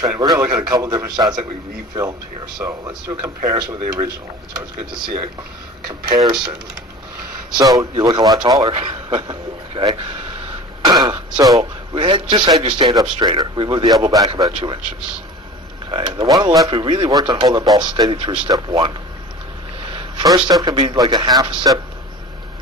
Trenton. We're going to look at a couple different shots that we refilmed here. So let's do a comparison with the original. So it's good to see a comparison. So you look a lot taller. Okay. So we just had you stand up straighter. We moved the elbow back about 2 inches. Okay. And the one on the left, we really worked on holding the ball steady through step 1. First step can be like a half a step.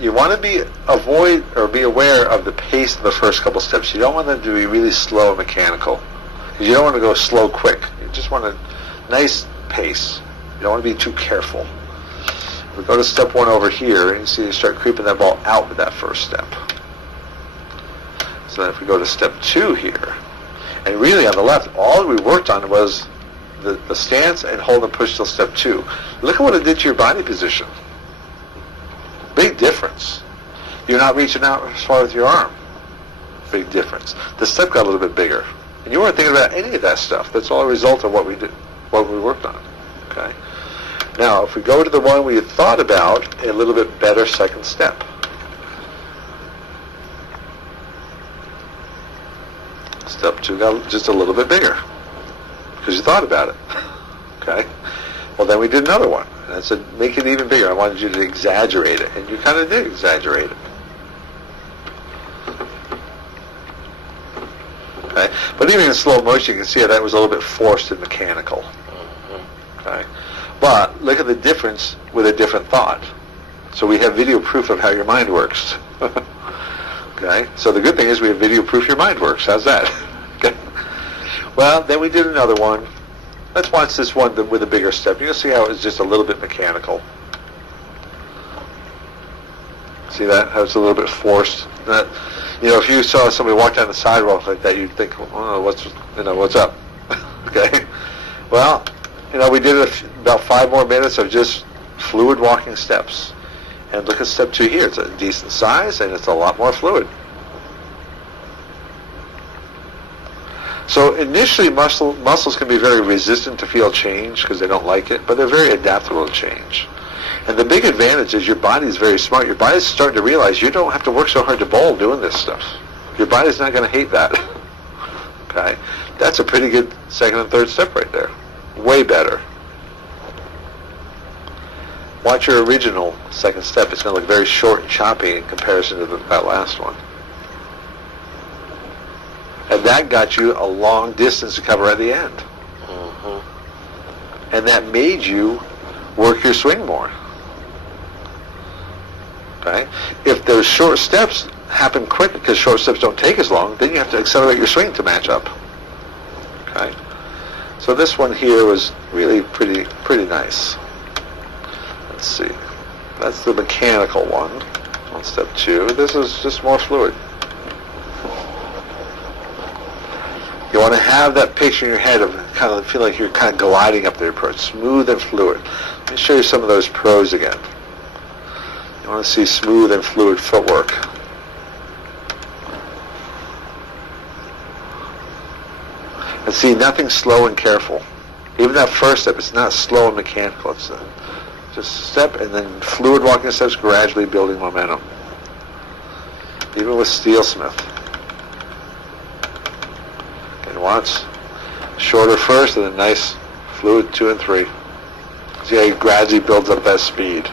You want to be aware of the pace of the first couple steps. You don't want them to be really slow and mechanical. You don't want to go slow quick. You just want a nice pace. You don't want to be too careful. We go to step 1 over here, and you see you start creeping that ball out with that first step. So then if we go to step 2 here, and really on the left, all we worked on was the stance and hold and push till step 2. Look at what it did to your body position. Big difference. You're not reaching out as far with your arm. Big difference. The step got a little bit bigger. And you weren't thinking about any of that stuff. That's all a result of what we did, what we worked on. Okay. Now, if we go to the one we had thought about, a little bit better second step. Step 2 got just a little bit bigger because you thought about it. Okay. Well, then we did another one, and I said, make it even bigger. I wanted you to exaggerate it, and you kind of did exaggerate it. Okay. But even in slow motion, you can see how that was a little bit forced and mechanical. Okay. But look at the difference with a different thought. So we have video proof of how your mind works. Okay. So the good thing is we have video proof your mind works. How's that? Okay. Well, then we did another one. Let's watch this one with a bigger step. You'll see how it's just a little bit mechanical. See that? How it's a little bit forced. That, if you saw somebody walk down the sidewalk like that, you'd think, oh, what's up? Okay. Well, we did about 5 more minutes of just fluid walking steps. And look at step 2 here. It's a decent size, and it's a lot more fluid. So initially, muscles can be very resistant to feel change because they don't like it, but they're very adaptable to change. And the big advantage is your body's very smart. Your body's starting to realize you don't have to work so hard to bowl doing this stuff. Your body's not going to hate that. Okay? That's a pretty good second and third step right there. Way better. Watch your original second step. It's going to look very short and choppy in comparison to that last one. And that got you a long distance to cover at the end. Mm-hmm. And that made you work your swing more. Okay? If those short steps happen quick because short steps don't take as long, then you have to accelerate your swing to match up. Okay? So this one here was really pretty nice. Let's see. That's the mechanical one on step 2. This is just more fluid. You want to have that picture in your head of kind of feel like you're kind of gliding up the approach, smooth and fluid. Let me show you some of those pros again. You want to see smooth and fluid footwork. And see, nothing slow and careful. Even that first step, it's not slow and mechanical. It's just step and then fluid walking steps, gradually building momentum. Even with Steelsmith. And watch. Shorter first and then nice fluid 2 and 3. See how he gradually builds up that speed.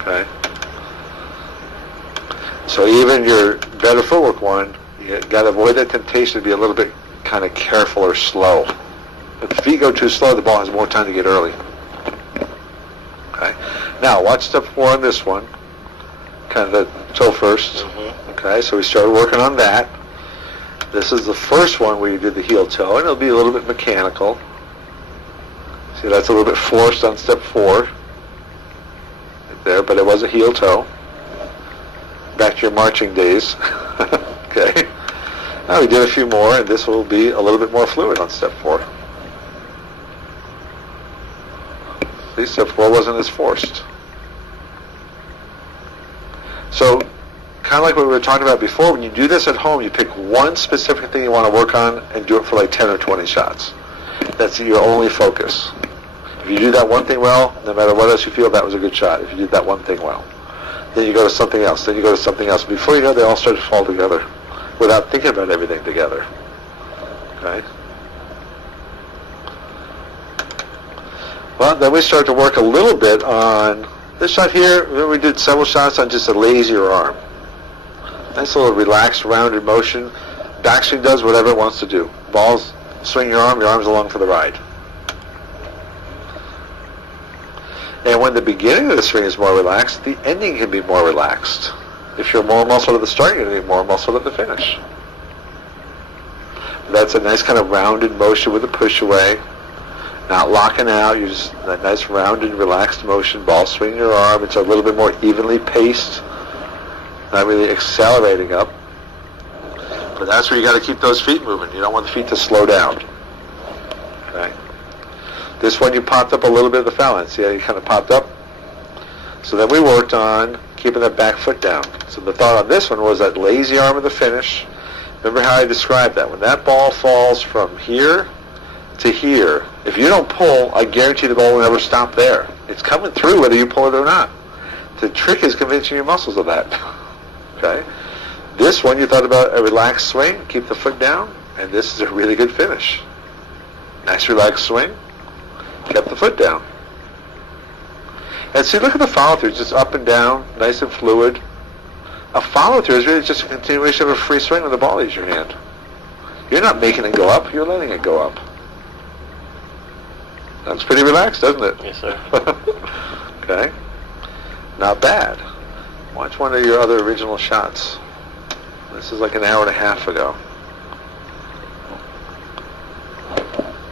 Okay. So even your better footwork one, you got to avoid that temptation to be a little bit kind of careful or slow. If the feet go too slow, the ball has more time to get early. Okay. Now watch step 4 on this one. Kind of the toe first. Mm-hmm. Okay. So we started working on that. This is the first one where you did the heel toe, and it'll be a little bit mechanical. See, that's a little bit forced on step 4. Right there, but it was a heel toe. Back to your marching days. Okay. Now we did a few more, and this will be a little bit more fluid on step 4. See, step 4 wasn't as forced. So, kind of like what we were talking about before, when you do this at home, you pick one specific thing you want to work on and do it for like 10 or 20 shots. That's your only focus. If you do that one thing well, no matter what else you feel, that was a good shot. If you did that one thing well. Then you go to something else. Then you go to something else. Before you know it, they all start to fall together without thinking about everything together. Okay. Well, then we start to work a little bit on this shot here. We did several shots on just a lazier arm. Nice little relaxed, rounded motion. Backswing does whatever it wants to do. Balls, swing your arm's along for the ride. And when the beginning of the swing is more relaxed, the ending can be more relaxed. If you're more muscled at the start, you're going to be more muscled at the finish. That's a nice kind of rounded motion with a push away. Not locking out, you're just that nice rounded, relaxed motion. Ball swing your arm. It's a little bit more evenly paced. Not really accelerating up. But that's where you got to keep those feet moving. You don't want the feet to slow down. Okay. This one you popped up a little bit of the foul line. See how you kind of popped up? So then we worked on keeping that back foot down. So the thought on this one was that lazy arm of the finish. Remember how I described that? When that ball falls from here to here, if you don't pull, I guarantee the ball will never stop there. It's coming through whether you pull it or not. The trick is convincing your muscles of that. Okay? This one, you thought about a relaxed swing, keep the foot down, and this is a really good finish. Nice relaxed swing, kept the foot down. And see, look at the follow-through, just up and down, nice and fluid. A follow-through is really just a continuation of a free swing when the ball leaves your hand. You're not making it go up, you're letting it go up. That's pretty relaxed, doesn't it? Yes, sir. Okay. Not bad. Watch one of your other original shots. This is like an hour and a half ago.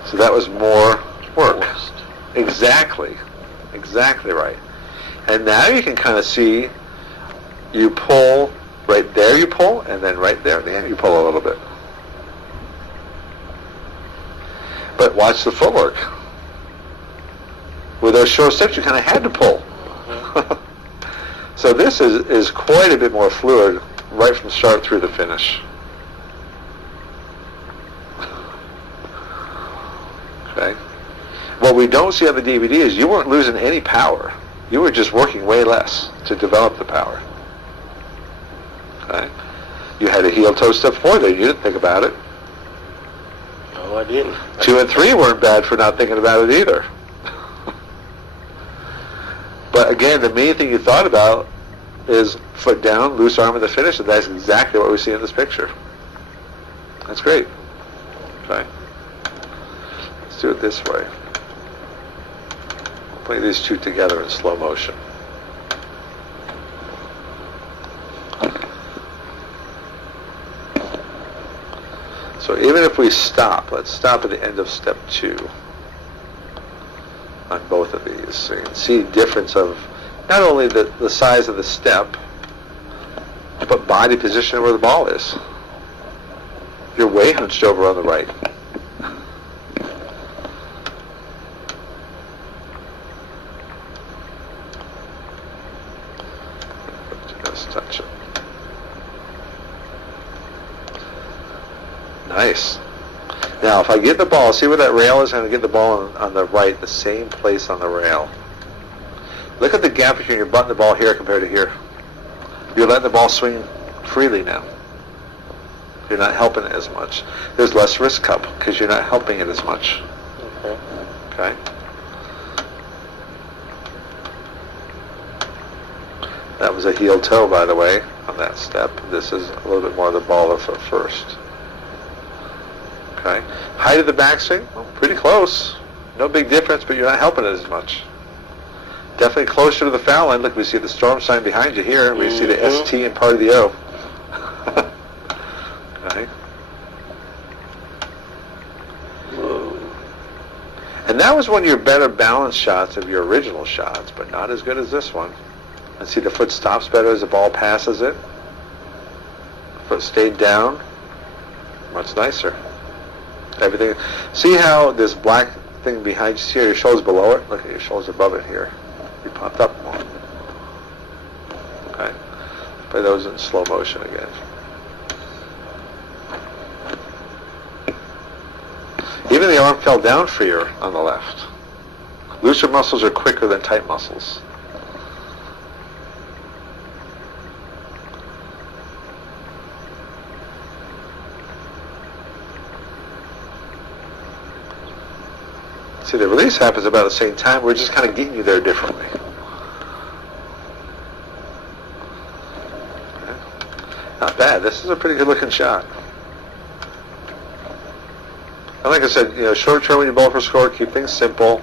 So that was more work. Forced. Exactly. Exactly right. And now you can kind of see you pull, right there you pull, and then right there at the end you pull a little bit. But watch the footwork. With those short steps you kind of had to pull. So this is quite a bit more fluid right from start through the finish. Okay. What we don't see on the DVD is you weren't losing any power. You were just working way less to develop the power. Okay. You had a heel toe step forward there. You didn't think about it. No, I didn't. 2 and 3 weren't bad for not thinking about it either. But again, the main thing you thought about is foot down, loose arm in the finish, and that's exactly what we see in this picture. That's great. Okay. Let's do it this way. Play these two together in slow motion. So even if we stop, let's stop at the end of step 2 on both of these. So you can see the difference of not only the size of the step, but body position where the ball is. You're way hunched over on the right. Just touch it. Nice. Now, if I get the ball, see where that rail is? I'm going to get the ball on the right, the same place on the rail. Look at the gap between your butt and the ball here compared to here. You're letting the ball swing freely now. You're not helping it as much. There's less wrist cup because you're not helping it as much. Okay. Okay? That was a heel toe, by the way, on that step. This is a little bit more of the ball of foot first. Okay. Height of the backswing, well, pretty close. No big difference, but you're not helping it as much. Definitely closer to the foul line. Look, we see the storm sign behind you here. We see the ST and part of the O. Okay. Whoa. And that was one of your better balanced shots of your original shots, but not as good as this one. And see the foot stops better as the ball passes it. Foot stayed down. Much nicer. Everything. See how this black thing behind you, see your shoulders below it? Look at your shoulders above it here. You popped up more. Okay. Play those in slow motion again. Even the arm fell down freer on the left. Looser muscles are quicker than tight muscles. See, the release happens about the same time. We're just kind of getting you there differently. Okay. Not bad. This is a pretty good looking shot. And like I said, short term when you bowl for score, keep things simple.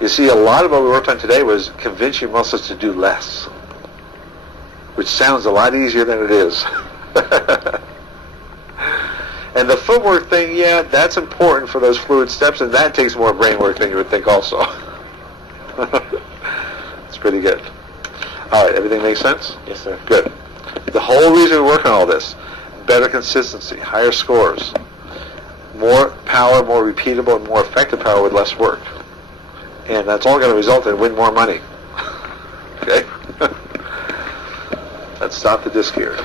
You see, a lot of what we worked on today was convince your muscles to do less, which sounds a lot easier than it is. And the footwork thing, yeah, that's important for those fluid steps, and that takes more brain work than you would think also. It's pretty good. All right, everything makes sense? Yes, sir. Good. The whole reason we work on all this, better consistency, higher scores, more power, more repeatable, and more effective power with less work. And that's all going to result in win more money. Okay? Let's stop the disc here.